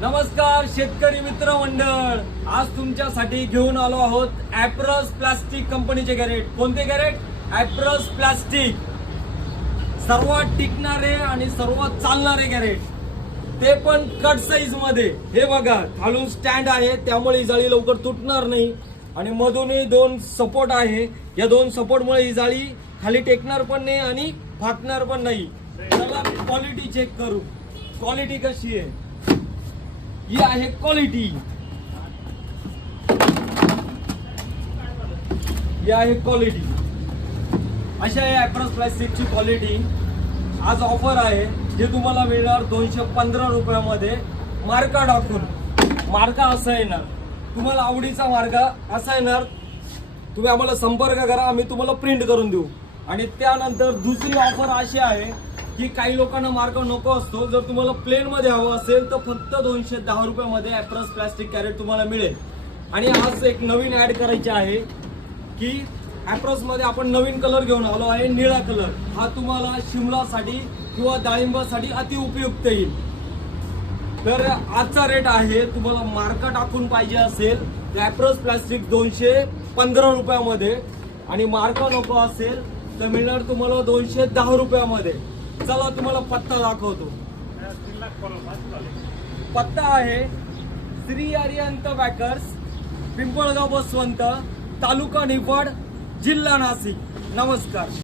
नमस्कार शेतकरी मित्र मंडळ, आज तुमच्यासाठी घेऊन आलो आहोत ॲप्रस प्लास्टिक कंपनीचे गॅरेट. कोणते गॅरेट? ॲप्रस प्लास्टिक. सर्वात टिकणारे आणि सर्वात चालणारे गॅरेट, ते पण कट साईज मध्ये. हे बघा, खालून स्टँड आहे त्यामुळे ही जाळी लवकर तुटणार नाही आणि मधूनही दोन सपोर्ट आहे. या दोन सपोर्ट मुळे ही जाळी खाली टेकणार पण नाही आणि फाटणार पण नाही. चला क्वालिटी चेक करू. क्वालिटी कशी आहे? ही आहे क्वालिटी. ही आहे क्वालिटी. अशा या ॲप्रस प्लास्टिकची क्वालिटी. आज ऑफर आहे जे तुम्हाला मिळणार 215 रुपयामध्ये. मार्का टाकून. मार्का असा येणार, तुम्हाला आवडीचा मार्का असा येणार. तुम्ही आम्हाला संपर्क करा, आम्ही तुम्हाला प्रिंट करून देऊ. आणि त्यानंतर दुसरी ऑफर अशी आहे की काही लोकांना मार्का नको असतो. जर तुम्हाला प्लेन मध्ये हवं असेल तर फक्त 210 रुपयामध्ये ॲप्रस प्लास्टिक कॅरेट तुम्हाला मिळेल. आणि आज एक नवीन ऍड करायची आहे की ॲप्रस मध्ये आपण नवीन कलर घेऊन आलो आहे, निळा कलर. हा तुम्हाला शिमलासाठी किंवा डाळिंबासाठी अति उपयुक्त येईल. तर आजचा रेट आहे, तुम्हाला मार्का टाकून पाहिजे असेल तर ॲप्रस प्लास्टिक 215 रुपयामध्ये आणि मार्का नको असेल तर मिळणार तुम्हाला 210 रुपयामध्ये. चला तुम्हाला पत्ता दाखवतो. पत्ता आहे श्री अरिहंत बॅकर्स, पिंपळगाव बसवंत, तालुका निफाड, जिल्हा नाशिक. नमस्कार.